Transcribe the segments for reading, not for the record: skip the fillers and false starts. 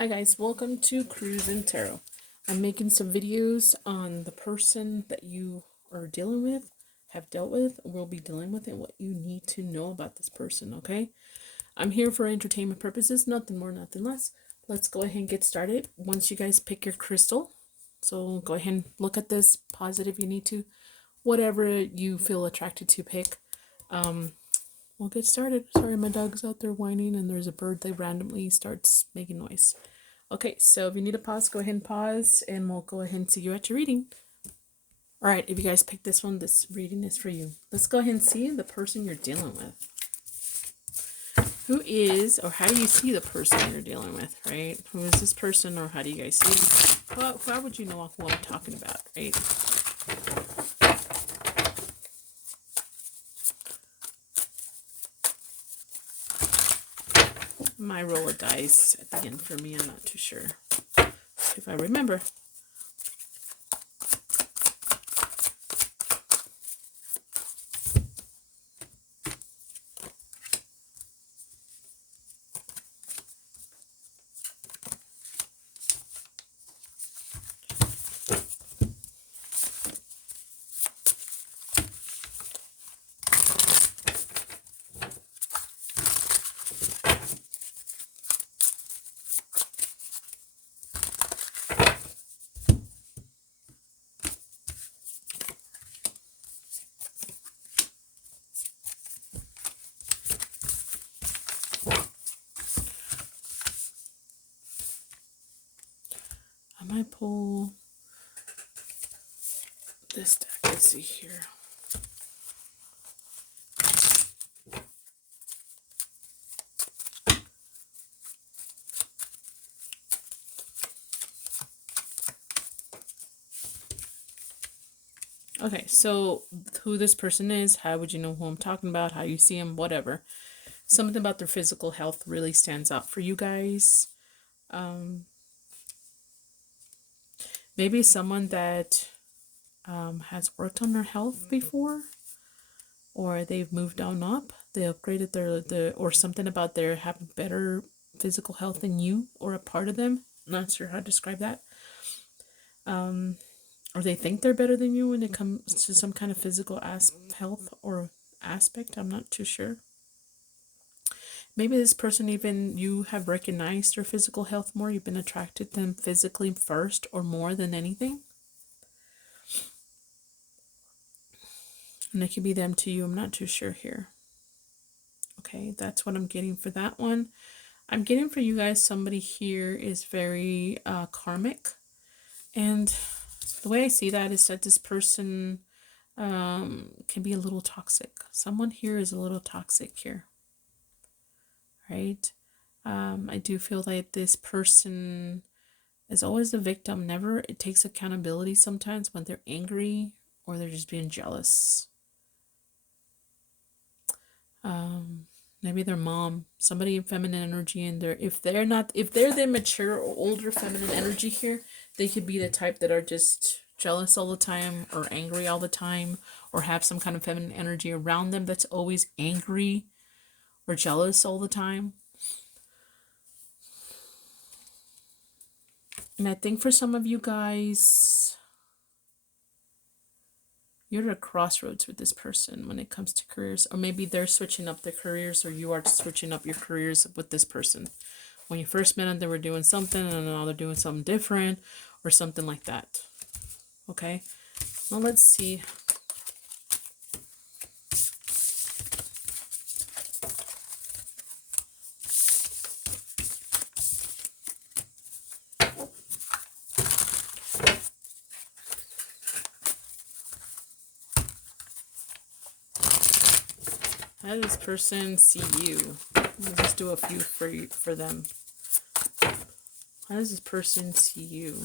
Hi guys, welcome to Cruise and Tarot. I'm making some videos on the person that you are dealing with, have dealt with, will be dealing with, and what you need to know about this person, okay? I'm here for entertainment purposes, nothing more, nothing less. Let's go ahead and get started. Once you guys pick your crystal, so go ahead and look at this, pause it if you need to, whatever you feel attracted to pick. We'll get started. Sorry, my dog's out there whining and there's a bird that randomly starts making noise. Okay, so if you need a pause, go ahead and pause and we'll go ahead and see you at your reading. All right, if you guys picked this one, this reading is for you. Let's go ahead and see the person you're dealing with. Who is, or how do you see the person you're dealing with, right? Who is this person, or how do you guys see? How would you know who I'm talking about, right? My roll of dice at the end for me, I'm not too sure if I remember. I might pull this deck. Let's see here. Okay, so who this person is, how would you know who I'm talking about, how you see him, whatever. Something about their physical health really stands out for you guys. Maybe someone that has worked on their health before, or they've moved on up, they upgraded their or something about their having better physical health than you, or a part of them. I'm not sure how to describe that. Or they think they're better than you when it comes to some kind of physical health or aspect. I'm not too sure. Maybe this person, even you have recognized their physical health more. You've been attracted to them physically first or more than anything. And it could be them to you. I'm not too sure here. Okay, that's what I'm getting for that one. I'm getting for you guys, somebody here is very karmic. And the way I see that is that this person can be a little toxic. Someone here is a little toxic here. Right? I do feel like this person is always the victim. Never it takes accountability sometimes when they're angry or they're just being jealous. Maybe their mom, somebody in feminine energy in there. If they're the mature or older feminine energy here, they could be the type that are just jealous all the time or angry all the time, or have some kind of feminine energy around them that's always angry or jealous all the time. And I think for some of you guys, you're at a crossroads with this person when it comes to careers. Or maybe they're switching up their careers, or you are switching up your careers with this person. When you first met them, they were doing something, and now they're doing something different, or something like that. Okay? Well, let's see. How does this person see you? Let's just do a few for them. How does this person see you?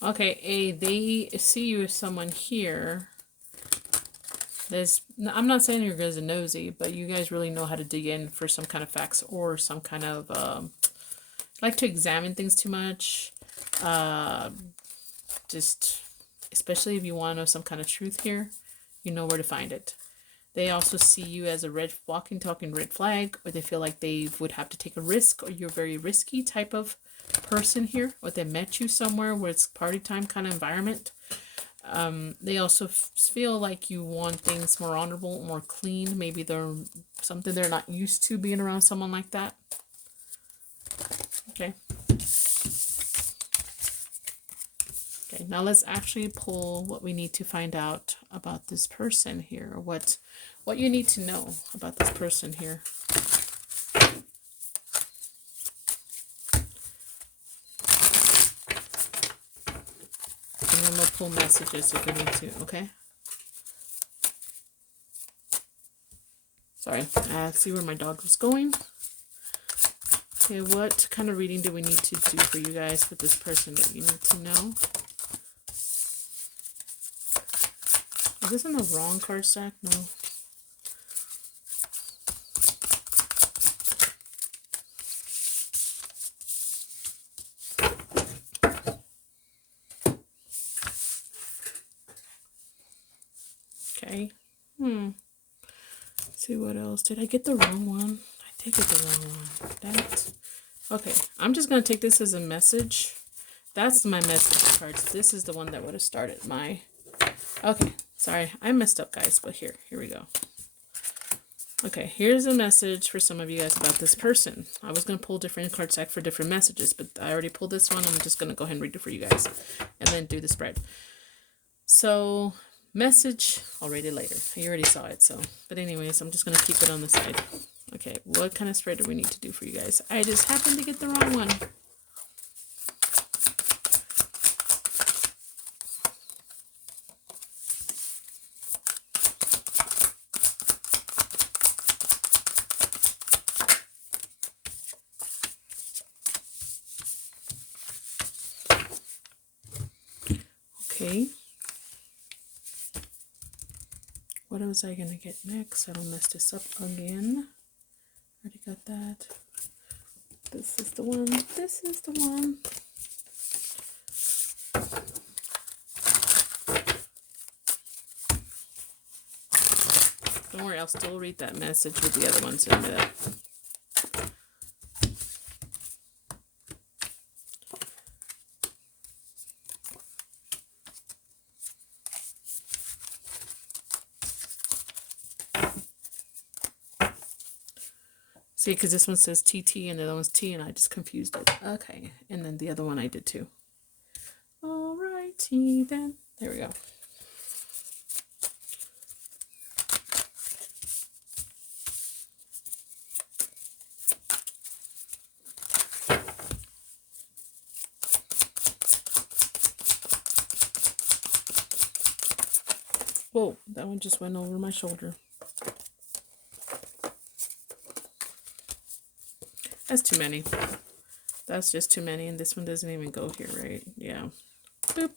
Okay, they see you as someone here. I'm not saying you're guys are nosy, but you guys really know how to dig in for some kind of facts or some kind of like to examine things too much. Just, especially if you want to know some kind of truth here, you know where to find it. They also see you as a walking, talking red flag, or they feel like they would have to take a risk, or you're a very risky type of person here, or they met you somewhere where it's party time kind of environment. They also feel like you want things more honorable, more clean. Maybe they're something they're not used to being around someone like that. Okay. Okay, now let's actually pull what we need to find out about this person here, or what you need to know about this person here. And then we'll pull messages if we need to, okay? Sorry, I see where my dog was going. Okay, what kind of reading do we need to do for you guys with this person that you need to know? Is this in the wrong card stack? No. Okay. Let's see what else. Did I get the wrong one? I did get the wrong one. That. Okay. I'm just going to take this as a message. That's my message cards. This is the one that would have started my... Okay. Sorry. I messed up, guys. But here we go. Okay. Here's a message for some of you guys about this person. I was going to pull different card stack for different messages, but I already pulled this one. I'm just going to go ahead and read it for you guys. And then do the spread. So... message, I'll read it later. You already saw it, so. But anyways, I'm just going to keep it on the side. Okay, what kind of spread do we need to do for you guys? I just happened to get the wrong one. Okay. What was I going to get next? I don't mess this up again. Already got that. This is the one. This is the one. Don't worry, I'll still read that message with the other ones in a minute. See, because this one says TT and the other one's T, and I just confused it. Okay, and then the other one I did too. Alrighty then. There we go. Whoa, that one just went over my shoulder. That's too many. That's just too many, and this one doesn't even go here, right? Yeah. Boop.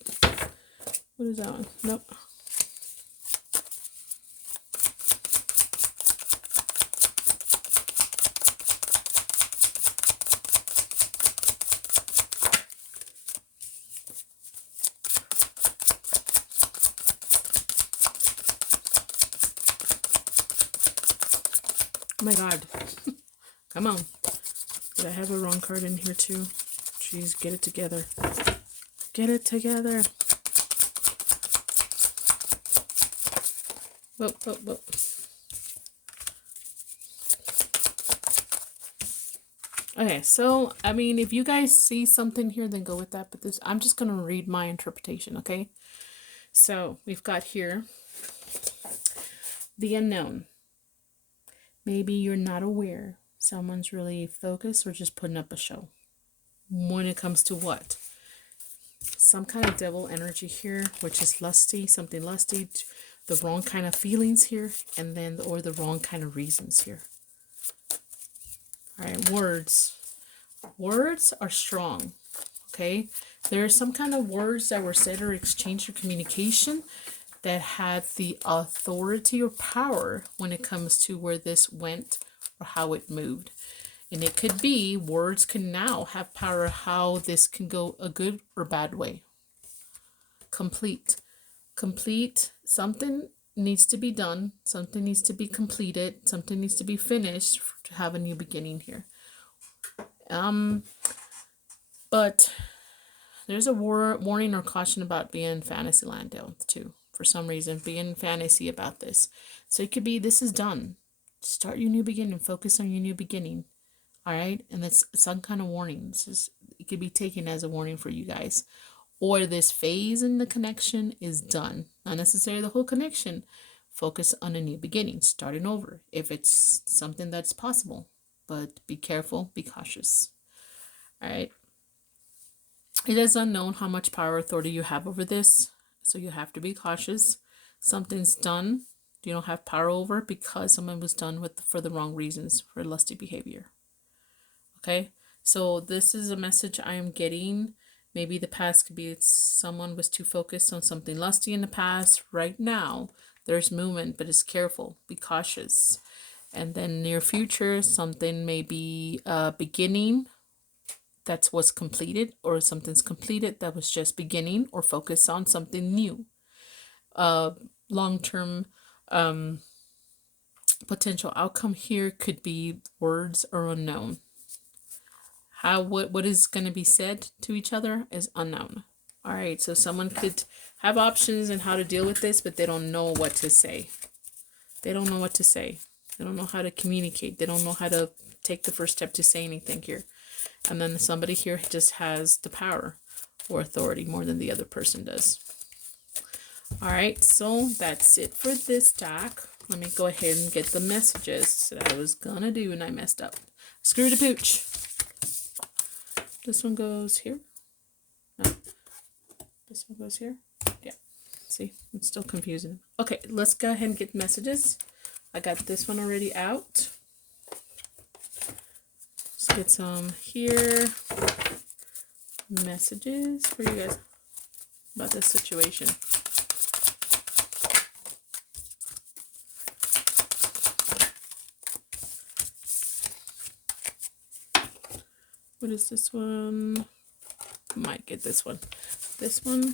What is that one? Nope. Oh my God. Come on. Did I have a wrong card in here too? Jeez, get it together. Get it together. Whoa, whoa, whoa. Okay, so, I mean, if you guys see something here, then go with that. But this, I'm just going to read my interpretation, okay? So, we've got here the unknown. Maybe you're not aware. Someone's really focused or just putting up a show. When it comes to what? Some kind of devil energy here, which is lusty, something lusty, the wrong kind of feelings here, and then, or the wrong kind of reasons here. All right, words. Words are strong, okay? There are some kind of words that were said or exchanged or communication that had the authority or power when it comes to where this went or how it moved. And it could be words can now have power how this can go a good or bad way. Complete. Complete. Something needs to be done. Something needs to be completed. Something needs to be finished to have a new beginning here. But there's a warning or caution about being in fantasy land too. For some reason, being fantasy about this. So it could be this is done. Start your new beginning. Focus on your new beginning. All right, and that's some kind of warning. It could be taken as a warning for you guys, or this phase in the connection is done. Not necessarily the whole connection. Focus on a new beginning, starting over, if it's something that's possible. But be careful, be cautious. All right. It is unknown how much power or authority you have over this, so you have to be cautious. Something's done you don't have power over because someone was done for the wrong reasons, for lusty behavior. Okay, so this is a message I am getting. Maybe the past could be someone was too focused on something lusty in the past. Right now, there's movement, but it's careful. Be cautious. And then near future, something may be beginning. That's what's completed, or something's completed that was just beginning, or focus on something new. Long-term potential outcome here could be words are unknown. What is going to be said to each other is unknown. All right, so someone could have options and how to deal with this, but they don't know what to say. They don't know what to say. They don't know how to communicate. They don't know how to take the first step to say anything here. And then somebody here just has the power or authority more than the other person does. All right, so that's it for this deck. Let me go ahead and get the messages that I was going to do and I messed up. Screw the pooch. This one goes here. No. This one goes here. Yeah. See, it's still confusing. Okay, let's go ahead and get messages. I got this one already out. Let's get some here. Messages for you guys about this situation. What is this one? Might get this one. This one.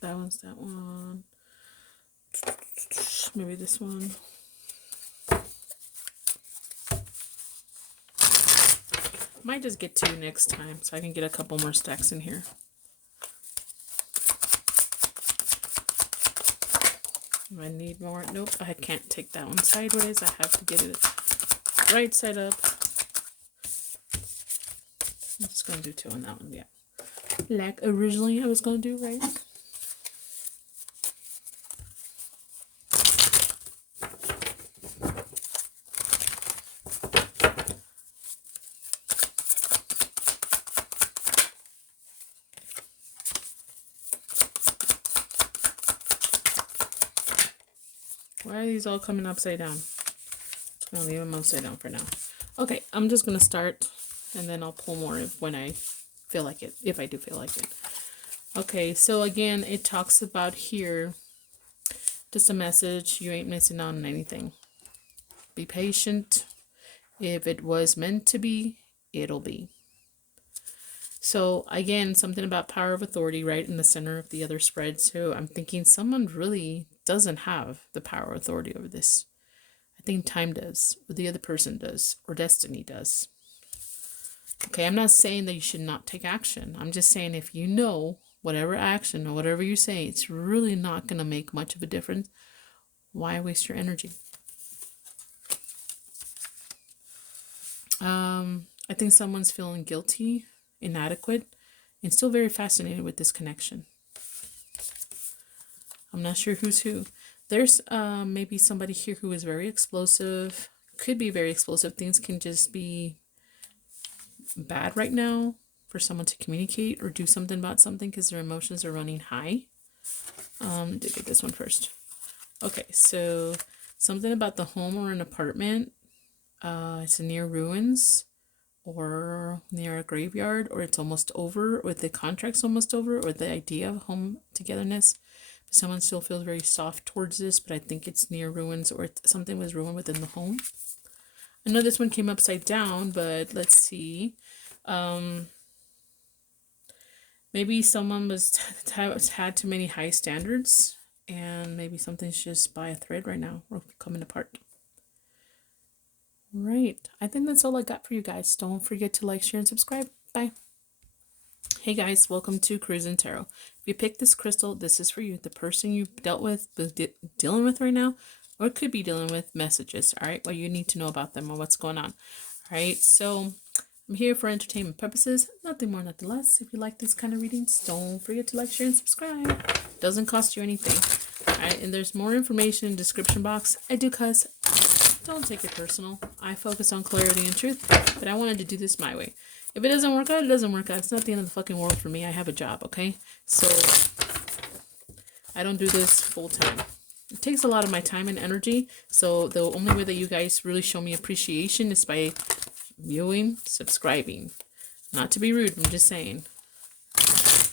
That one's that one. Maybe this one. Might just get two next time so I can get a couple more stacks in here. I need more. Nope, I can't take that one sideways. I have to get it right side up. I'm just going to do two on that one, yeah. Like originally I was going to do, right? Why are these all coming upside down? Just gonna leave them upside down for now. Okay, I'm just gonna start and then I'll pull more when I feel like it, if I do feel like it. Okay, so again, it talks about here, just a message, you ain't missing out on anything. Be patient. If it was meant to be, it'll be. So again, something about power of authority right in the center of the other spread. So I'm thinking someone really doesn't have the power or authority over this. I think time does, or the other person does, or destiny does. Okay, I'm not saying that you should not take action. I'm just saying if you know whatever action or whatever you say, it's really not going to make much of a difference, why waste your energy? I think someone's feeling guilty, inadequate, and still very fascinated with this connection. I'm not sure who's who. There's maybe somebody here who is very explosive, could be very explosive. Things can just be bad right now for someone to communicate or do something about something because their emotions are running high. To get this one first. Okay, so something about the home or an apartment. It's near ruins or near a graveyard, or it's almost over, or the contract's almost over, or the idea of home togetherness. Someone still feels very soft towards this, but I think it's near ruins, or something was ruined within the home. I know this one came upside down, but let's see. Maybe someone had too many high standards, and maybe something's just by a thread right now or coming apart. Right. I think that's all I got for you guys. Don't forget to like, share, and subscribe. Bye. Hey guys, welcome to Cruising Tarot. If you picked this crystal, this is for you. The person you dealt with, dealing with right now, or could be dealing with, messages. All right, what you need to know about them or what's going on. All right, so I'm here for entertainment purposes, nothing more, nothing less. If you like this kind of readings, don't forget to like, share, and subscribe. Doesn't cost you anything. All right, and there's more information in the description box. I do cuss. Don't take it personal. I focus on clarity and truth, but I wanted to do this my way. If it doesn't work out, it doesn't work out. It's not the end of the fucking world for me. I have a job, okay? So I don't do this full time. It takes a lot of my time and energy. So the only way that you guys really show me appreciation is by viewing, subscribing. Not to be rude, I'm just saying.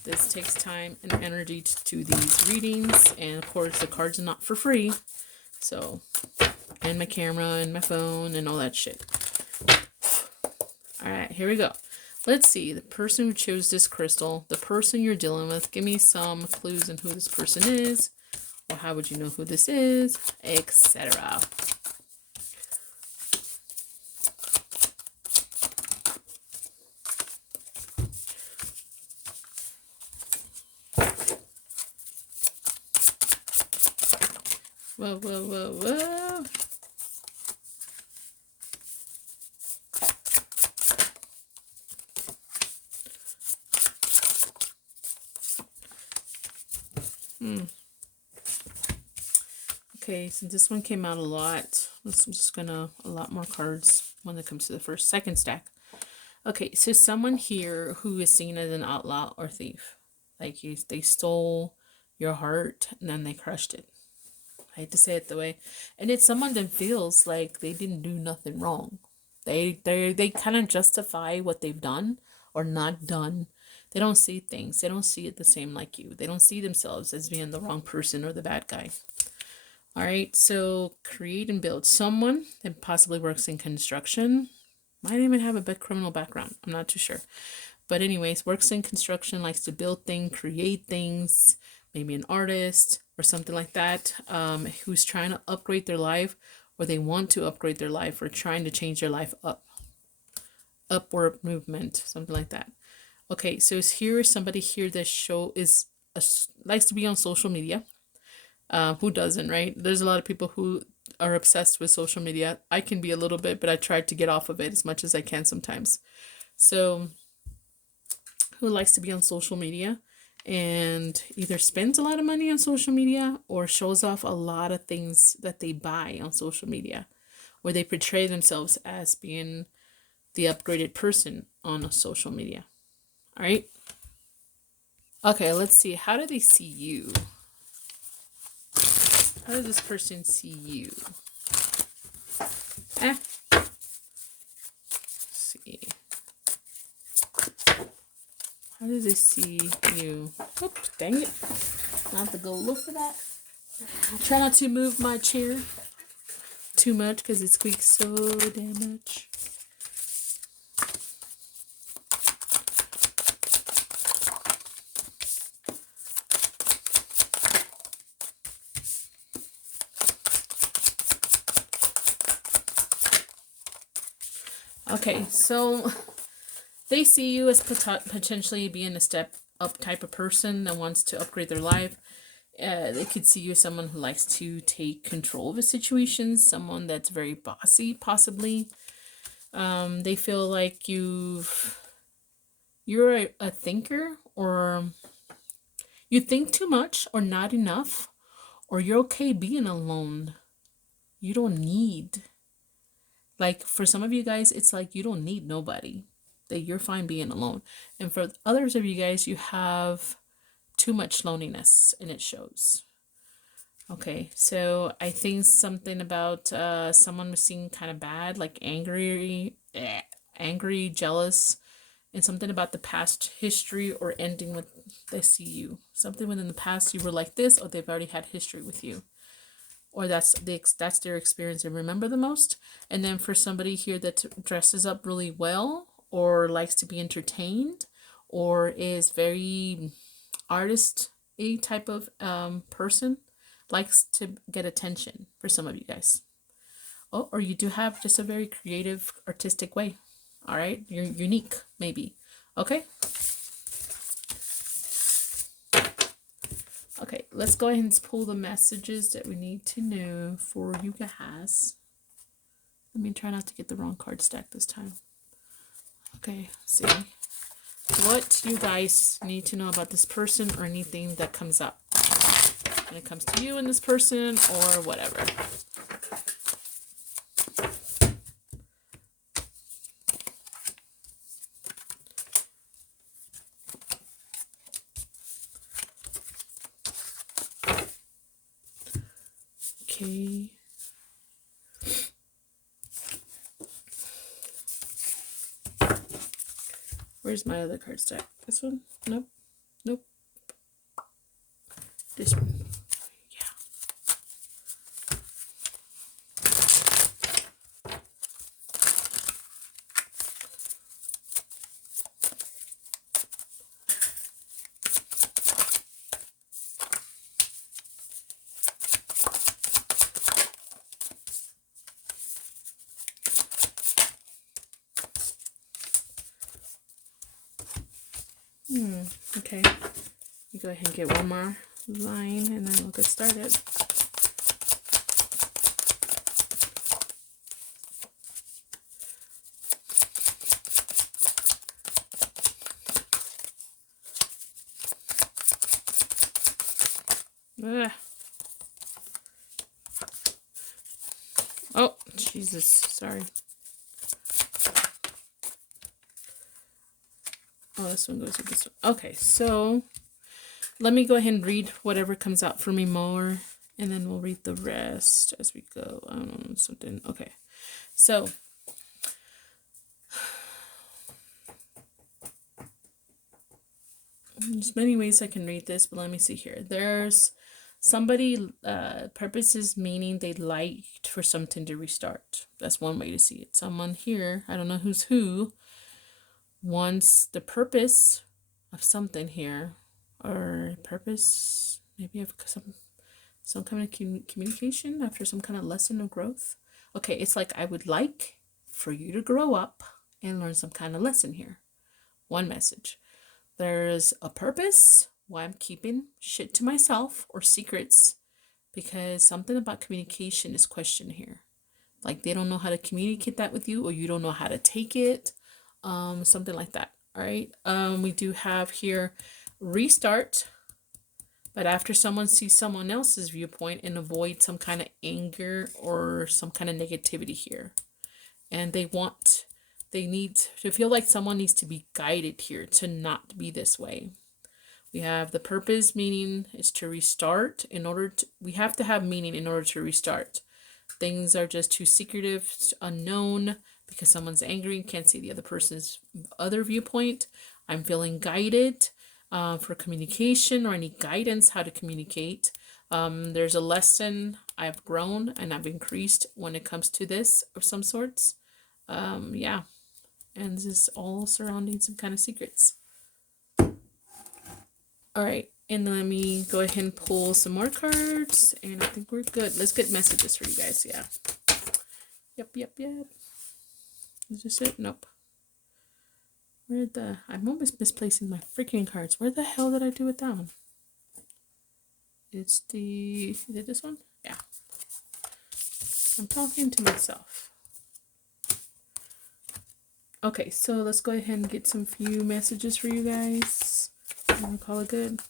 This takes time and energy to do these readings. And of course, the cards are not for free. So, and my camera and my phone and all that shit. All right, here we go. Let's see, the person who chose this crystal, the person you're dealing with, give me some clues on who this person is, or how would you know who this is, etc. Whoa, whoa, whoa, whoa. Okay, so this one came out a lot. I'm just gonna a lot more cards when it comes to the second stack. Okay, so someone here who is seen as an outlaw or thief, like they stole your heart and then they crushed it. I hate to say it the way, and it's someone that feels like they didn't do nothing wrong. They kind of justify what they've done or not done. They don't see things. They don't see it the same like you. They don't see themselves as being the wrong person or the bad guy. All right, so create and build. Someone that possibly works in construction, might even have a bit criminal background. I'm not too sure. But anyways, works in construction, likes to build things, create things, maybe an artist or something like that, who's trying to upgrade their life, or they want to upgrade their life, or trying to change their life upward movement, something like that. Okay, so here is somebody here that likes to be on social media. Who doesn't, right? There's a lot of people who are obsessed with social media. I can be a little bit, but I try to get off of it as much as I can sometimes. So, who likes to be on social media and either spends a lot of money on social media or shows off a lot of things that they buy on social media, or they portray themselves as being the upgraded person on social media. All right. Okay, let's see. How do they see you? How does this person see you? Let's see. How do they see you? Oops, dang it. I'll have to go look for that. I try not to move my chair too much because it squeaks so damn much. Okay, so they see you as potentially being a step up type of person that wants to upgrade their life. They could see you as someone who likes to take control of a situation, someone that's very bossy, possibly. They feel like you're a thinker, or you think too much or not enough, or you're okay being alone. You don't need, like, for some of you guys, it's like you don't need nobody, that you're fine being alone. And for others of you guys, you have too much loneliness, and it shows. Okay, so I think something about someone was seeing kind of bad, like angry, jealous, and something about the past history or ending with they see you. Something within the past you were like this, or they've already had history with you, or that's their experience and remember the most. And then for somebody here that dresses up really well, or likes to be entertained, or is very artist-y type of person, likes to get attention for some of you guys. Oh, or you do have just a very creative, artistic way. All right, you're unique, maybe. Okay. Okay, let's go ahead and pull the messages that we need to know for you guys. Let me try not to get the wrong card stack this time. Okay, see what you guys need to know about this person, or anything that comes up when it comes to you and this person, or whatever. Okay. Where's my other card stack? This one? Nope. Nope. This one. Okay. You go ahead and get one more line, and then we'll get started. Ugh. Oh, Jesus. Sorry. Oh, this one goes with this one. Okay, so let me go ahead and read whatever comes out for me more, and then we'll read the rest as we go. I don't know, something. Okay, so there's many ways I can read this, but let me see here. There's somebody, purposes meaning they liked for something to restart. That's one way to see it. Someone here, I don't know who's who, wants the purpose of something here, or purpose maybe of some kind of communication after some kind of lesson of growth. Okay, it's like I would like for you to grow up and learn some kind of lesson here. One message. There's a purpose why I'm keeping shit to myself or secrets, because something about communication is questioned here. Like they don't know how to communicate that with you, or you don't know how to take it. Something like that. All right. We do have here restart, but after someone sees someone else's viewpoint, and avoid some kind of anger or some kind of negativity here. And they need to feel like someone needs to be guided here to not be this way. We have the purpose, meaning is to restart. We have to have meaning in order to restart. Things are just too secretive, unknown, because someone's angry and can't see the other person's other viewpoint. I'm feeling guided for communication, or any guidance how to communicate. There's a lesson I've grown and I've increased when it comes to this of some sorts. Yeah. And this is all surrounding some kind of secrets. All right. And let me go ahead and pull some more cards. And I think we're good. Let's get messages for you guys. Yeah. Yep. Is this it? Nope. I'm always misplacing my freaking cards. Where the hell did I do it down? Is it this one? Yeah. I'm talking to myself. Okay, so let's go ahead and get some few messages for you guys. I'm gonna call it good.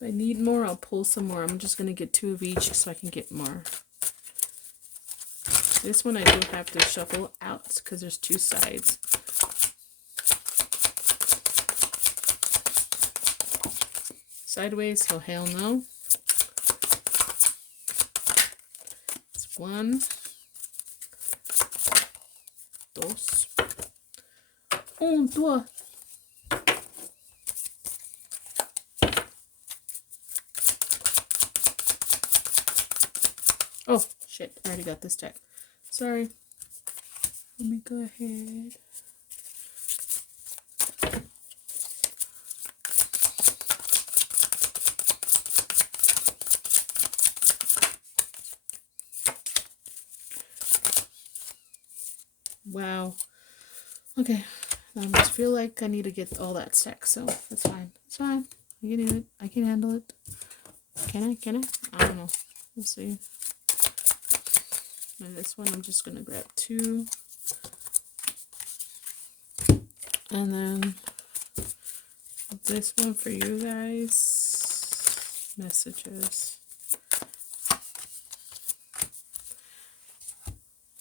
If I need more, I'll pull some more. I'm just going to get 2 of each so I can get more. This one I do have to shuffle out because there's 2 sides. Sideways, so hell no. It's 1, 2, 1, 2. Oh, shit. I already got this deck. Sorry. Let me go ahead. Wow. Okay. I just feel like I need to get all that stack, so that's fine. It's fine. I can do it. I can handle it. Can I? Can I? I don't know. We'll see. And this one, I'm just going to grab 2. And then this one for you guys. Messages.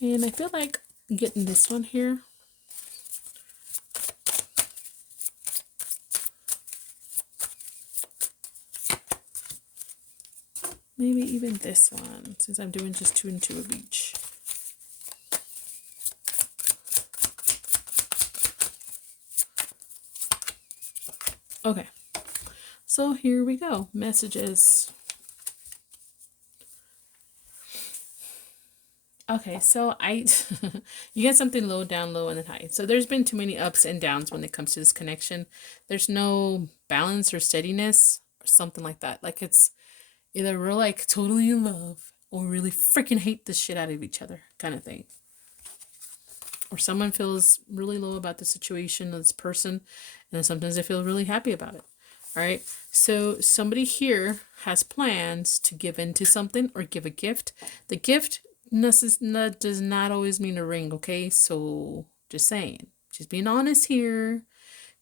And I feel like getting this one here. Maybe even this one, since I'm doing just 2 and 2 of each. Okay, so here we go. Messages. Okay, so you get something low, down, low, and then high. So there's been too many ups and downs when it comes to this connection. There's no balance or steadiness or something like that. Like it's either we're like totally in love or really freaking hate the shit out of each other kind of thing. Or someone feels really low about the situation of this person, and then sometimes they feel really happy about it. All right. So somebody here has plans to give into something or give a gift. The gift does not always mean a ring. Okay. So just saying, just being honest here.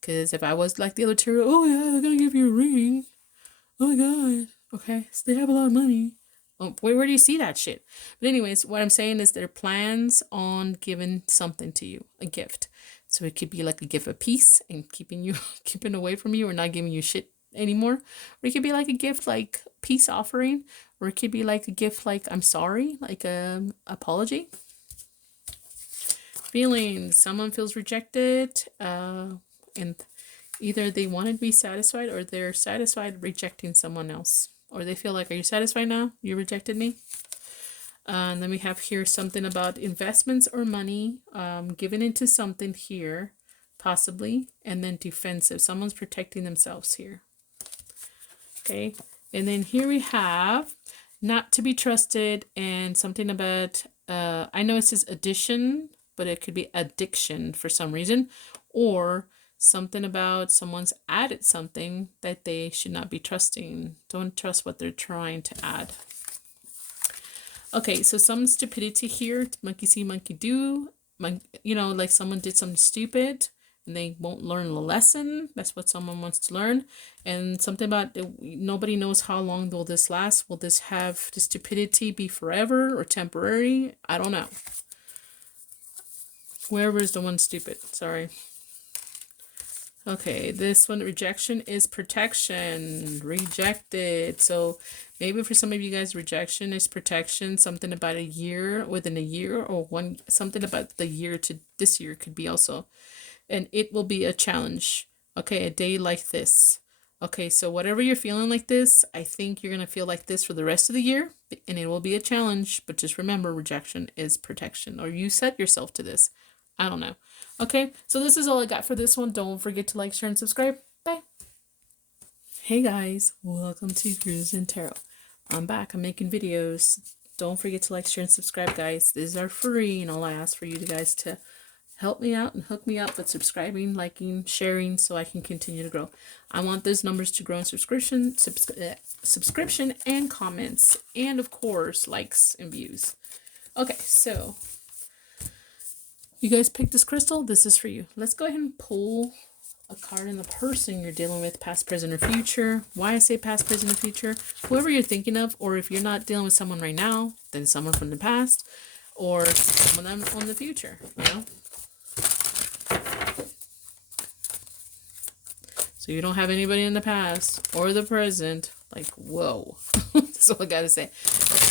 Because if I was like the other tarot, oh yeah, they're going to give you a ring. Oh my God. Okay. So they have a lot of money. Oh, where do you see that shit? But anyways, what I'm saying is their plans on giving something to you, a gift. So it could be like a gift of peace and keeping away from you or not giving you shit anymore. Or it could be like a gift like peace offering. Or it could be like a gift like I'm sorry, like a apology. Feelings. Someone feels rejected. And either they want to be satisfied or they're satisfied rejecting someone else. Or they feel like, are you satisfied now? You rejected me? And then we have here something about investments or money, given into something here, possibly. And then defensive. Someone's protecting themselves here. Okay. And then here we have not to be trusted and something about, I know it says addition, but it could be addiction for some reason. Or something about someone's added something that they should not be trusting. Don't trust what they're trying to add. Okay, so some stupidity here. Monkey see, monkey do. You know, like someone did something stupid and they won't learn the lesson. That's what someone wants to learn. And something about nobody knows how long will this last. Will this have the stupidity be forever or temporary? I don't know. Whoever is the one stupid. Sorry. Okay, this one, rejection is protection. Rejected. So maybe for some of you guys, rejection is protection. Something about a year, within a year, or something about the year to this year could be also. And it will be a challenge. Okay, a day like this. Okay, so whatever you're feeling like this, I think you're going to feel like this for the rest of the year. And it will be a challenge. But just remember, rejection is protection. Or you set yourself to this. I don't know. Okay, so this is all I got for this one. Don't forget to like, share, and subscribe. Bye. Hey guys, welcome to Cruising Tarot. I'm back. I'm making videos. Don't forget to like, share, and subscribe, guys. These are free, and all I ask for you guys to help me out and hook me up with subscribing, liking, sharing, so I can continue to grow. I want those numbers to grow in subscription and comments, and of course, likes and views. Okay, so you guys picked this crystal. This is for you. Let's go ahead and pull a card in the person you're dealing with, past, present, or future. Why I say past, present, or future? Whoever you're thinking of, or if you're not dealing with someone right now, then someone from the past, or someone on the future, you know? So you don't have anybody in the past or the present. Like, whoa. That's all I gotta say.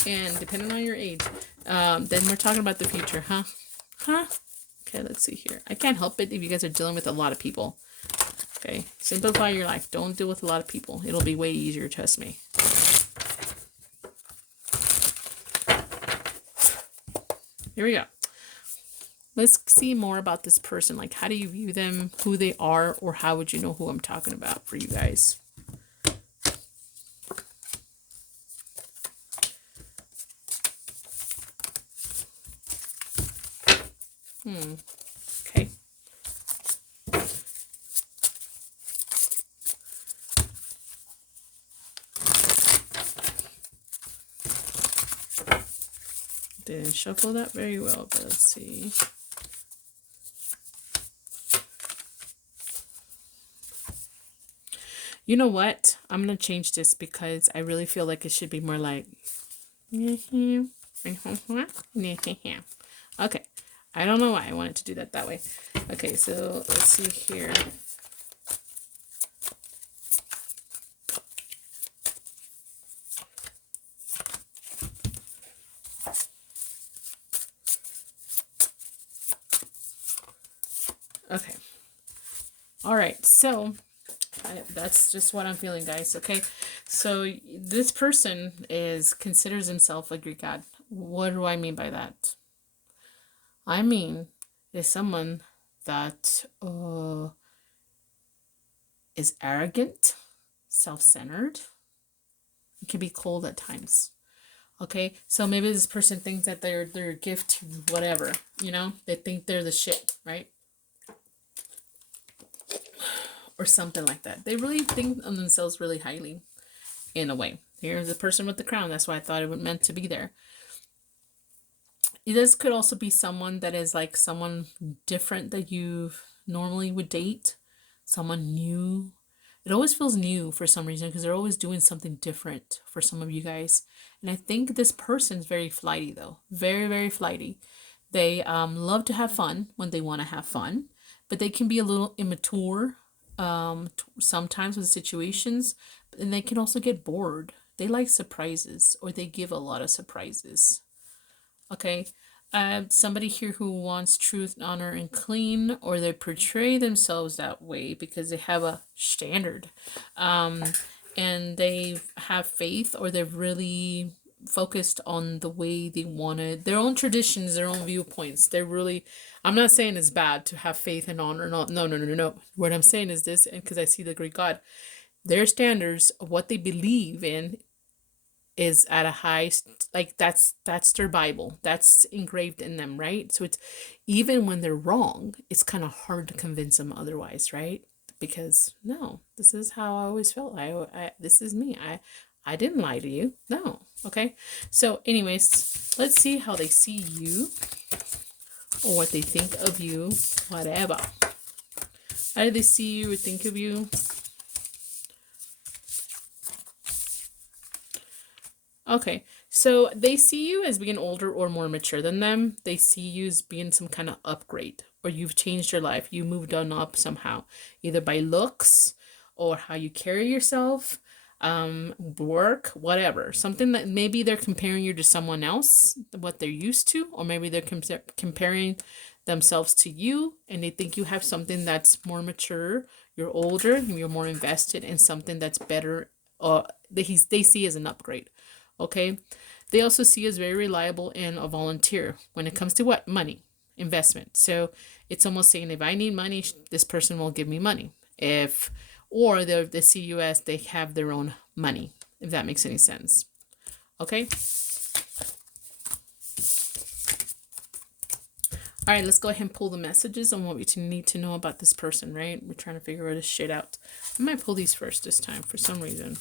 And depending on your age, then we're talking about the future, huh? Okay, let's see here. I can't help it if you guys are dealing with a lot of people. Okay, simplify your life. Don't deal with a lot of people. It'll be way easier, trust me. Here we go. Let's see more about this person. Like, how do you view them, who they are, or how would you know who I'm talking about for you guys? Okay. Didn't shuffle that very well, but let's see. You know what? I'm going to change this because I really feel like it should be more like... Okay. I don't know why I wanted to do that way. Okay, so let's see here. Okay. All right, so... that's just what I'm feeling, guys. Okay, so this person considers himself a Greek god. What do I mean by that? I mean is someone that is arrogant, self-centered. It can be cold at times. Okay, so maybe this person thinks that they're a gift, whatever. You know, they think they're the shit, right? Or something like that. They really think of themselves really highly, in a way. Here's the person with the crown. That's why I thought it was meant to be there. This could also be someone that is like someone different that you normally would date. Someone new. It always feels new for some reason because they're always doing something different for some of you guys. And I think this person's very flighty, though. Very, very flighty. They love to have fun when they want to have fun. But they can be a little immature sometimes with situations, and they can also get bored. They like surprises, or they give a lot of surprises. Okay, somebody here who wants truth, honor, and clean, or they portray themselves that way because they have a standard, and they have faith, or they're really focused on the way they want it, their own traditions, their own viewpoints. They're really, I'm not saying it's bad to have faith and honor. No. What I'm saying is this, and because I see the Greek god, their standards of what they believe in is at a high, like that's their Bible. That's engraved in them, right? So it's, even when they're wrong, it's kind of hard to convince them otherwise, right? Because no, this is how I always felt. This is me. I didn't lie to you. No. Okay. So anyways, let's see how they see you, or what they think of you, whatever. How do they see you or think of you? Okay, so they see you as being older or more mature than them. They see you as being some kind of upgrade, or you've changed your life. You moved on up somehow, either by looks or how you carry yourself, work, whatever. Something that maybe they're comparing you to someone else, what they're used to, or maybe they're comparing themselves to you, and they think you have something that's more mature, you're older, and you're more invested in something that's better, they see as an upgrade. Okay, they also see you as very reliable and a volunteer when it comes to what? Money, investment. So it's almost saying, if I need money, this person will give me money. Or they see you as they have their own money, if that makes any sense. Okay. All right, let's go ahead and pull the messages on what we need to know about this person, right? We're trying to figure this shit out. I might pull these first this time for some reason.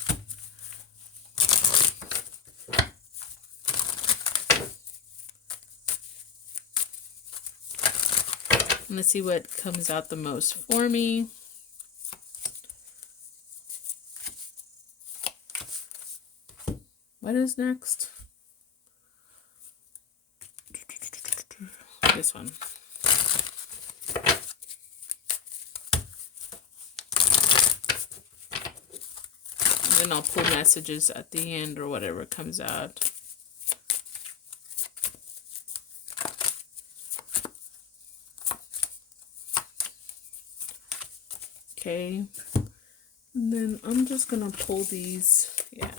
Let's see what comes out the most for me. What is next? This one. And then I'll pull messages at the end or whatever comes out. Okay. And then I'm just going to pull these. Yeah.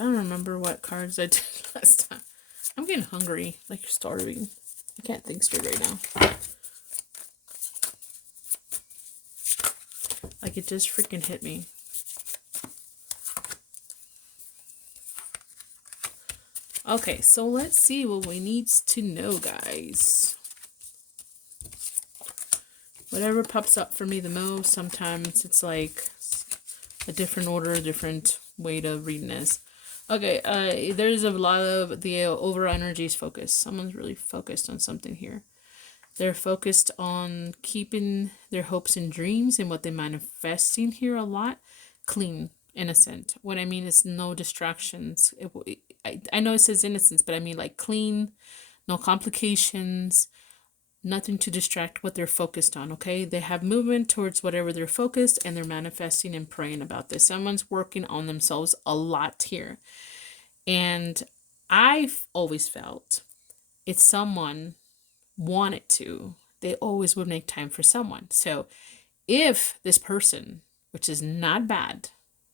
I don't remember what cards I did last time. I'm getting hungry, like you're starving. I can't think straight right now. Like it just freaking hit me. Okay, so let's see what we need to know, guys. Whatever pops up for me the most, sometimes it's like a different order, a different way to read this. Okay, there's a lot of the over energies focus. Someone's really focused on something here. They're focused on keeping their hopes and dreams and what they're manifesting here a lot clean, innocent. What I mean is no distractions. I know it says innocence, but I mean like clean, no complications, nothing to distract what they're focused on, okay? They have movement towards whatever they're focused, and they're manifesting and praying about this. Someone's working on themselves a lot here. And I've always felt it's someone wanted to, they always would make time for someone. So if this person, which is not bad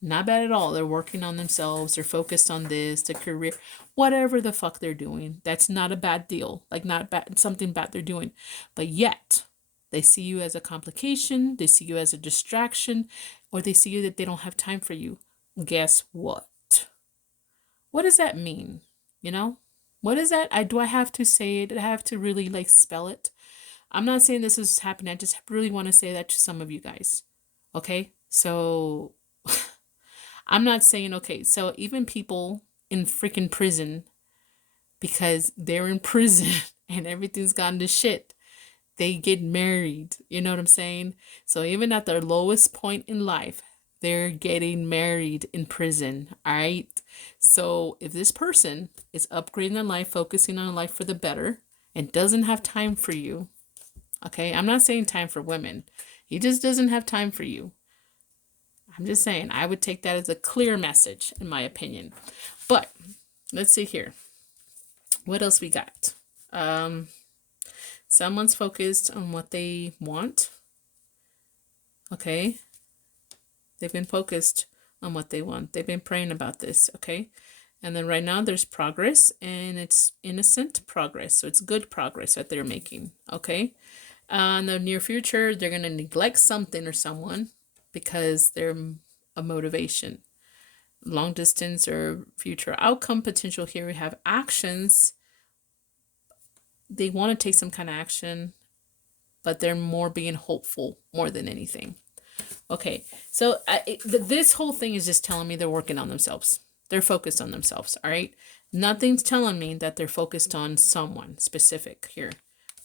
at all, they're working on themselves, they're focused on this, the career, whatever the fuck they're doing, that's not a bad deal, like not bad, something bad they're doing, but yet they see you as a complication, they see you as a distraction, or they see you that they don't have time for you. Guess what? What does that mean? You know, what is that? Do I have to say it? I have to really like spell it. I'm not saying this is happening. I just really want to say that to some of you guys. Okay, so I'm not saying, okay, so even people in freaking prison, because they're in prison and everything's gone to shit, they get married. You know what I'm saying? So even at their lowest point in life, they're getting married in prison. All right. So if this person is upgrading their life, focusing on life for the better, and doesn't have time for you, okay, I'm not saying time for women. He just doesn't have time for you. I'm just saying, I would take that as a clear message, in my opinion. But let's see here. What else we got? Someone's focused on what they want. Okay. They've been focused on what they want. They've been praying about this. Okay. And then right now there's progress, and it's innocent progress. So it's good progress that they're making. Okay. In the near future, they're going to neglect something or someone because they're a motivation. Long distance or future outcome potential. Here we have actions. They want to take some kind of action, but they're more being hopeful more than anything. Okay, so this whole thing is just telling me they're working on themselves. They're focused on themselves, all right? Nothing's telling me that they're focused on someone specific here.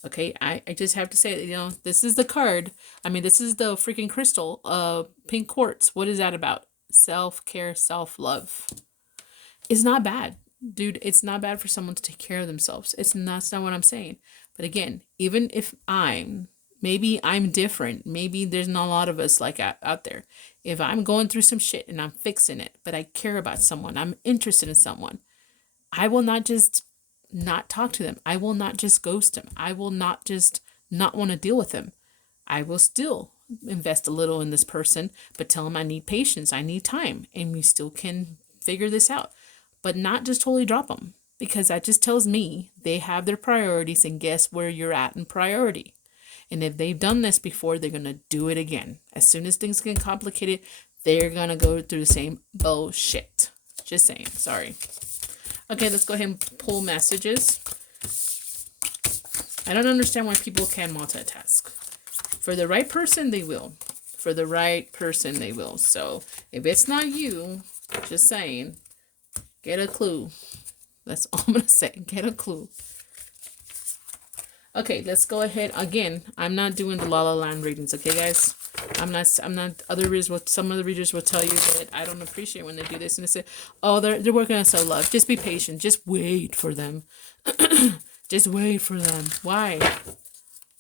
Okay, I just have to say, you know, this is the card. I mean, this is the freaking crystal, pink quartz. What is that about? Self-care, self-love. It's not bad, dude. It's not bad for someone to take care of themselves. That's not what I'm saying. But again, even if maybe I'm different. Maybe there's not a lot of us like out there. If I'm going through some shit and I'm fixing it, but I care about someone, I'm interested in someone, I will not just not talk to them. I will not just ghost them. I will not just not want to deal with them. I will still invest a little in this person, but tell them I need patience. I need time, and we still can figure this out, but not just totally drop them, because that just tells me they have their priorities, and guess where you're at in priority. And if they've done this before, they're going to do it again. As soon as things get complicated, they're going to go through the same bullshit. Just saying. Sorry. Okay, let's go ahead and pull messages. I don't understand why people can't multitask. For the right person, they will. For the right person, they will. So if it's not you, just saying, get a clue. That's all I'm going to say. Get a clue. Okay, let's go ahead. Again, I'm not doing the La La Land readings, okay, guys? I'm not, other readers will, some other readers will tell you that I don't appreciate when they do this. And they say, oh, they're working on self-love. Just be patient. Just wait for them. Just wait for them. Why?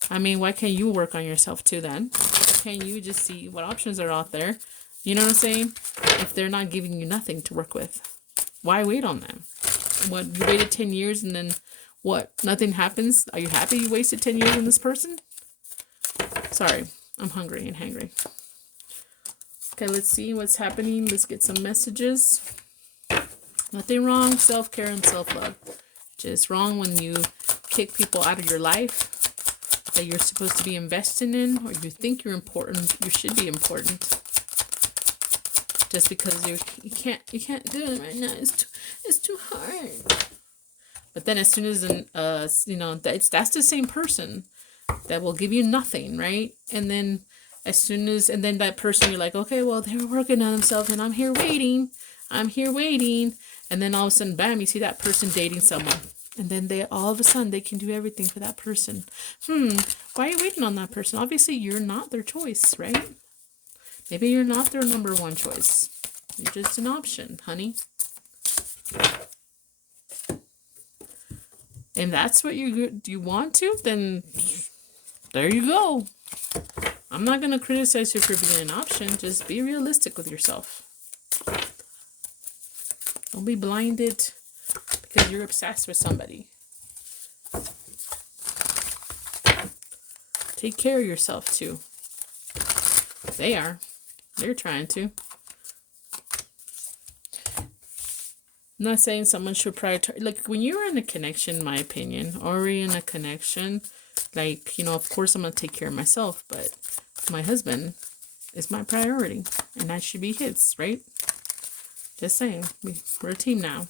I mean, why can't you work on yourself too then? Why can't you just see what options are out there? You know what I'm saying? If they're not giving you nothing to work with, why wait on them? What, you waited 10 years and then what? Nothing happens? Are you happy you wasted 10 years on this person? Sorry, I'm hungry and hangry. Okay, let's see what's happening. Let's get some messages. Nothing wrong, self-care and self-love. Just wrong when you kick people out of your life that you're supposed to be investing in, or you think you're important, you should be important. Just because you can't do it right now. It's too hard. But then as soon as you know, that's the same person that will give you nothing, right? And then and then that person, you're like, okay, well, they were working on themselves and I'm here waiting. And then all of a sudden, bam, you see that person dating someone. And then all of a sudden, they can do everything for that person. Why are you waiting on that person? Obviously, you're not their choice, right? Maybe you're not their number one choice. You're just an option, honey. And that's what you want to, then there you go. I'm not going to criticize you for being an option. Just be realistic with yourself. Don't be blinded because you're obsessed with somebody. Take care of yourself too. They're trying to. I'm not saying someone should prioritize, like when you're in a connection, in my opinion, or in a connection, like, you know, of course I'm going to take care of myself, but my husband is my priority and that should be his, right? Just saying, we're a team now.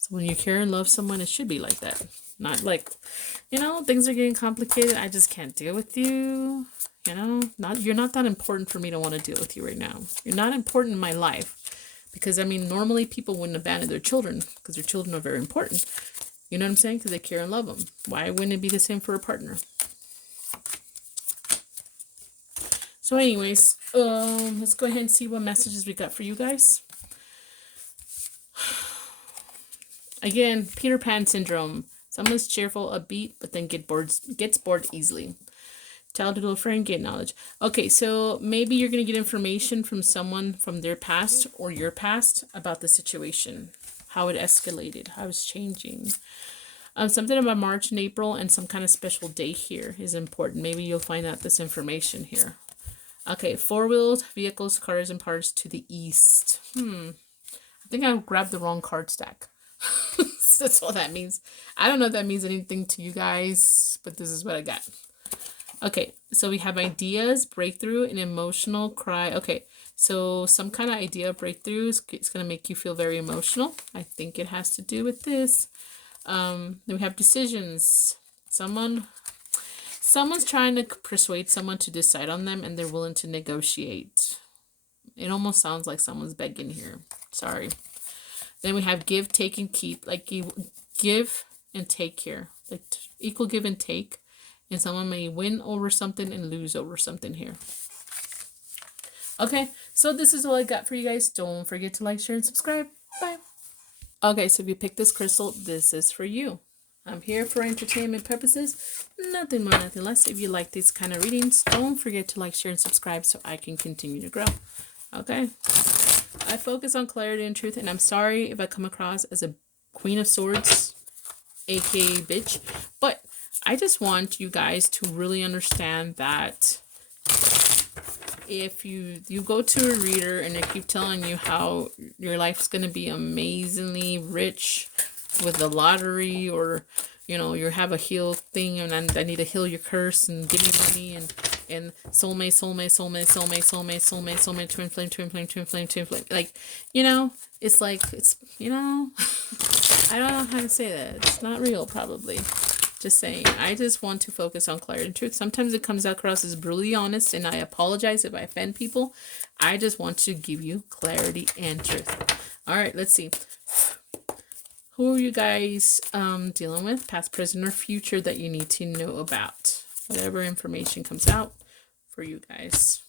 So when you care and love someone, it should be like that. Not like, you know, things are getting complicated. I just can't deal with you. You know, you're not that important for me to want to deal with you right now. You're not important in my life. Because, I mean, normally people wouldn't abandon their children because their children are very important. You know what I'm saying? Because they care and love them. Why wouldn't it be the same for a partner? So anyways, let's go ahead and see what messages we got for you guys. Again, Peter Pan syndrome. Someone's cheerful, upbeat, but then gets bored easily. Tell to a friend, get knowledge. Okay, so maybe you're going to get information from someone from their past or your past about the situation. How it escalated, how it's changing. Something about March and April and some kind of special day here is important. Maybe you'll find out this information here. Okay, four-wheeled vehicles, cars, and parts to the east. I think I grabbed the wrong card stack. That's all that means. I don't know if that means anything to you guys, but this is what I got. Okay, so we have ideas, breakthrough, and emotional cry. Okay, so some kind of idea breakthrough is going to make you feel very emotional. I think it has to do with this. Then we have decisions. Someone's trying to persuade someone to decide on them, and they're willing to negotiate. It almost sounds like someone's begging here. Sorry. Then we have give, take, and keep. Like you give and take here. Like equal give and take. And someone may win over something and lose over something here. Okay, so this is all I got for you guys. Don't forget to like, share, and subscribe. Bye. Okay, so if you picked this crystal, this is for you. I'm here for entertainment purposes. Nothing more, nothing less. If you like these kind of readings, don't forget to like, share, and subscribe so I can continue to grow. Okay? I focus on clarity and truth, and I'm sorry if I come across as a Queen of Swords, aka bitch, but I just want you guys to really understand that if you go to a reader and they keep telling you how your life's going to be amazingly rich with the lottery, or, you know, you have a heal thing and I need to heal your curse and give me money and soulmate, twin flame. Like, you know, it's like, it's, you know, I don't know how to say that. It's not real, probably. Just saying. I just want to focus on clarity and truth. Sometimes it comes across as brutally honest, and I apologize if I offend people. I just want to give you clarity and truth. All right, let's see. Who are you guys dealing with? Past, present, or future that you need to know about? Whatever information comes out for you guys.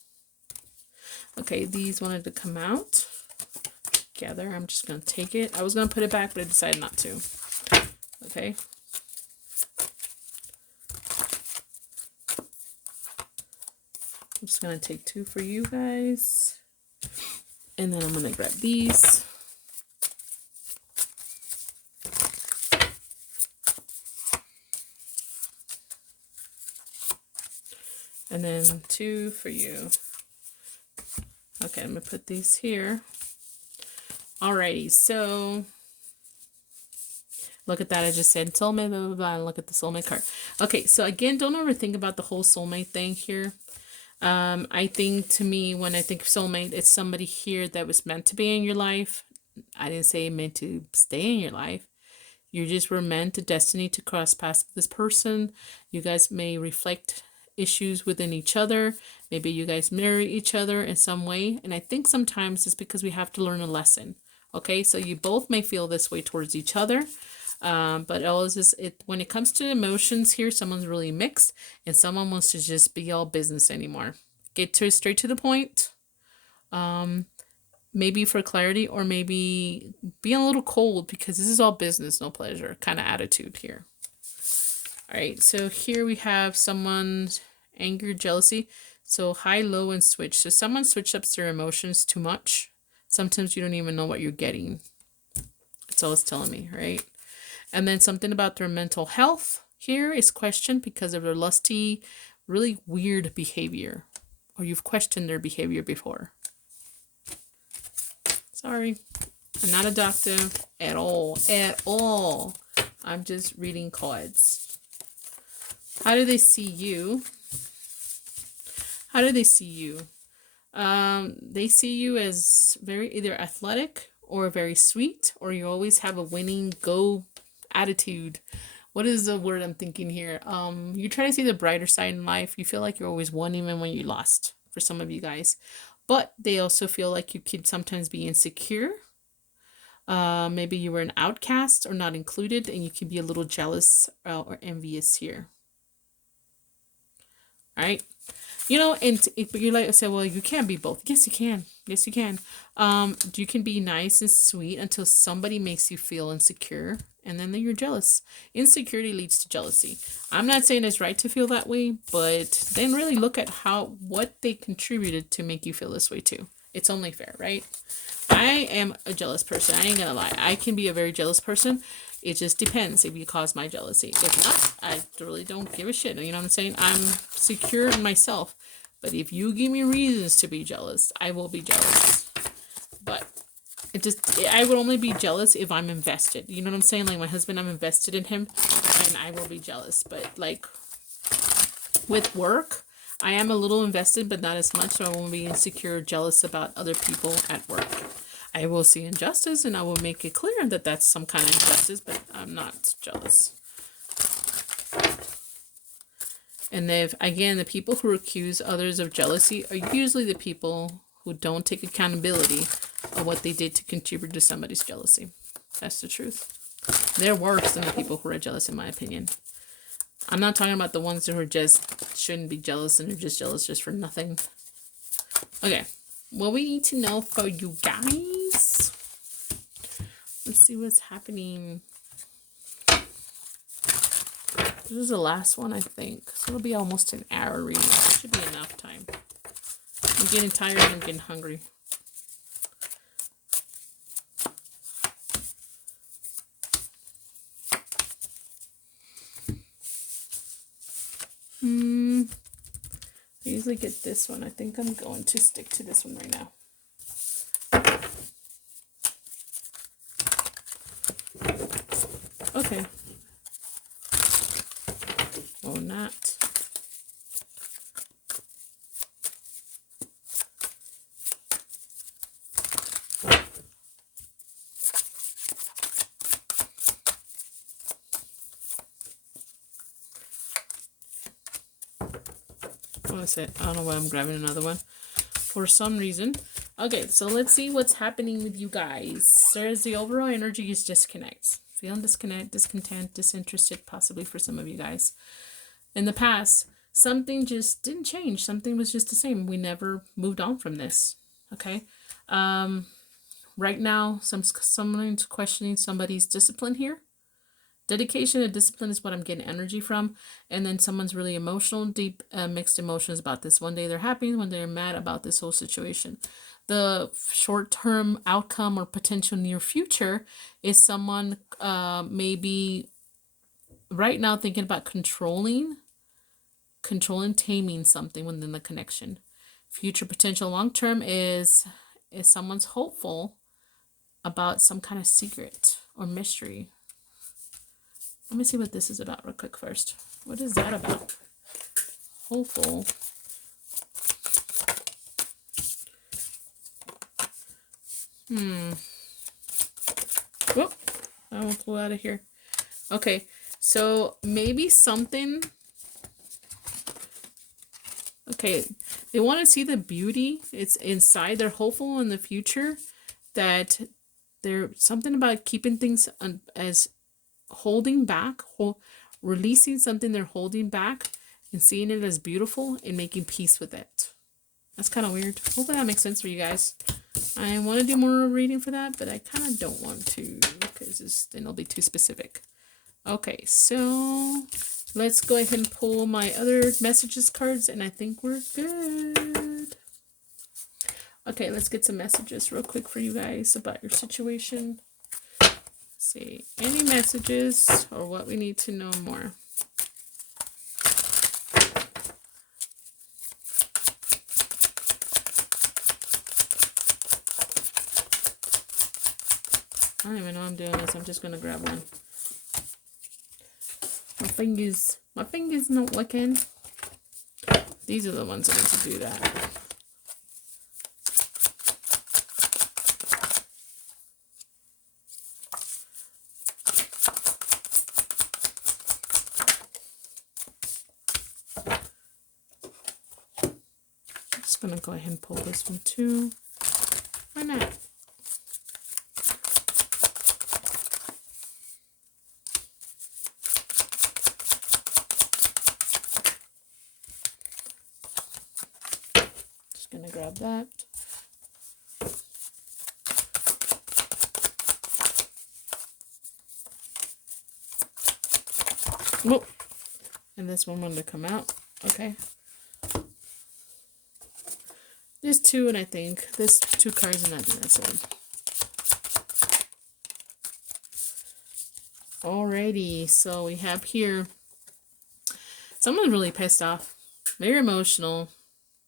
Okay, these wanted to come out together. I'm just going to take it. I was going to put it back, but I decided not to. Okay. I'm just going to take 2 for you guys. And then I'm going to grab these. And then 2 for you. Okay, I'm going to put these here. Alrighty, so look at that. I just said soulmate, blah, blah, blah, and look at the soulmate card. Okay, so again, don't overthink about the whole soulmate thing here. I think, to me, when I think of soulmate, it's somebody here that was meant to be in your life. I didn't say meant to stay in your life. You just were meant to destiny to cross paths with this person. You guys may reflect issues within each other. Maybe you guys mirror each other in some way. And I think sometimes it's because we have to learn a lesson. Okay, so you both may feel this way towards each other. But always is it when it comes to emotions here, someone's really mixed and someone wants to just be all business anymore. Get to straight to the point. Maybe for clarity, or maybe being a little cold because this is all business, no pleasure kind of attitude here. All right, so here we have someone's anger, jealousy. So high, low, and switch. So someone switched up their emotions too much. Sometimes you don't even know what you're getting. That's all it's telling me, right? And then something about their mental health here is questioned because of their lusty, really weird behavior. Or you've questioned their behavior before. Sorry, I'm not a doctor at all. At all. I'm just reading cards. How do they see you? How do they see you? They see you as very either athletic or very sweet, or you always have a winning go attitude. What is the word I'm thinking here? You try to see the brighter side in life. You feel like you're always won even when you lost, for some of you guys. But they also feel like you could sometimes be insecure. Maybe you were an outcast or not included, and you can be a little jealous or envious here. All right. You know, but you're like, I said, well, you can't be both. Yes, you can. Yes, you can. You can be nice and sweet until somebody makes you feel insecure, and then you're jealous. Insecurity leads to jealousy. I'm not saying it's right to feel that way, but then really look at what they contributed to make you feel this way too. It's only fair, right? I am a jealous person. I ain't gonna lie. I can be a very jealous person. It just depends if you cause my jealousy. If not, I really don't give a shit. You know what I'm saying? I'm secure in myself. But if you give me reasons to be jealous, I will be jealous. But I would only be jealous if I'm invested. You know what I'm saying? Like my husband, I'm invested in him, and I will be jealous. But like with work, I am a little invested, but not as much. So I won't be insecure or jealous about other people at work. I will see injustice, and I will make it clear that that's some kind of injustice, but I'm not jealous. And again, the people who accuse others of jealousy are usually the people who don't take accountability of what they did to contribute to somebody's jealousy. That's the truth. They're worse than the people who are jealous, in my opinion. I'm not talking about the ones who are just shouldn't be jealous and are just jealous just for nothing. Okay. What we need to know for you guys. Let's see what's happening. This is the last one, I think. So it'll be almost an hour reading. Should be enough time. I'm getting tired and I'm getting hungry. I usually get this one. I think I'm going to stick to this one right now. Okay. Or not. I don't know why I'm grabbing another one for some reason. Okay, so let's see what's happening with you guys. There's the overall energy is disconnect. Feeling discontent, disinterested, possibly for some of you guys. In the past, something just didn't change. Something was just the same. We never moved on from this. Okay. Right now, someone's questioning somebody's discipline here. Dedication and discipline is what I'm getting energy from. And then someone's really emotional, deep, mixed emotions about this. One day they're happy, one day they're mad about this whole situation. The short-term outcome or potential near future is someone maybe right now thinking about controlling, taming something within the connection. Future potential long-term is someone's hopeful about some kind of secret or mystery. Let me see what this is about real quick first. What is that about? Hopeful. Whoop. I will pull out of here. Okay. So maybe something. Okay. They want to see the beauty. It's inside. They're hopeful in the future that they're something about keeping things as holding back, releasing something they're holding back and seeing it as beautiful and making peace with it. That's kind of weird. Hopefully that makes sense for you guys. I want to do more reading for that, but I kind of don't want to because then it'll be too specific. Okay, so let's go ahead and pull my other messages cards, and I think we're good. Okay, let's get some messages real quick for you guys about your situation. See any messages or what we need to know more. I don't even know I'm doing this. I'm just gonna grab one. My fingers not working. These are the ones that need to do that. I'm gonna go ahead and pull this one too. Why not? Just gonna grab that. Whoop. And this one wanted to come out. Okay. There's two, and I think there's two cards and nothing. That's it. Alrighty, so we have here someone really pissed off, very emotional,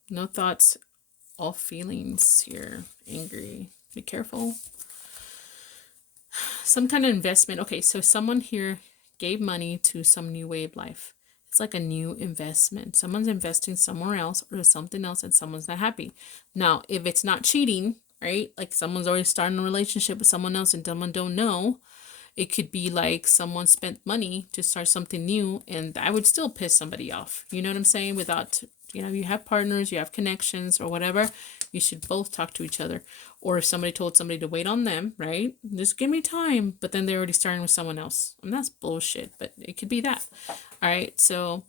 no thoughts, all feelings here, angry. Be careful. Some kind of investment. Okay, so someone here gave money to some new way of life. It's like a new investment. Someone's investing somewhere else or something else and someone's not happy. Now, if it's not cheating, right? Like someone's already starting a relationship with someone else and someone don't know. It could be like someone spent money to start something new and that would still piss somebody off. You know what I'm saying? Without, you have partners, you have connections or whatever. You should both talk to each other. Or if somebody told somebody to wait on them, right? Just give me time. But then they're already starting with someone else. And that's bullshit, but it could be that. All right. So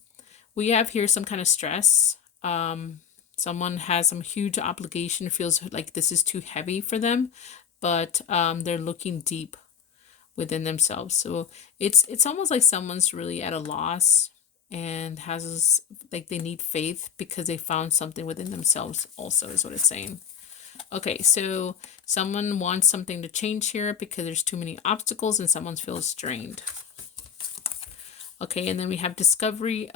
we have here some kind of stress. Someone has some huge obligation, feels like this is too heavy for them, but they're looking deep within themselves. So it's almost like someone's really at a loss and has like they need faith because they found something within themselves also is what it's saying. Okay, so someone wants something to change here because there's too many obstacles and someone feels drained. Okay, and then we have discovery.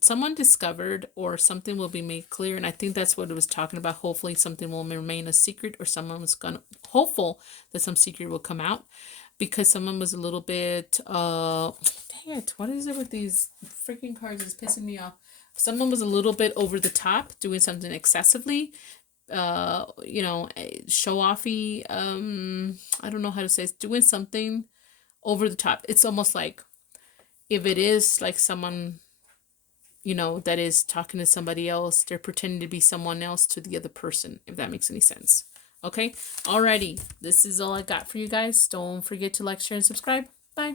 Someone discovered or something will be made clear, and I think that's what it was talking about. Hopefully something will remain a secret, or someone was hopeful that some secret will come out because someone was a little bit dang it, what is it with these freaking cards? It's pissing me off. Someone was a little bit over the top, doing something excessively, show offy. I don't know how to say it. Doing something over the top. It's almost like if it is like someone, that is talking to somebody else, they're pretending to be someone else to the other person, if that makes any sense. Okay. Alrighty. This is all I got for you guys. Don't forget to like, share, and subscribe. Bye.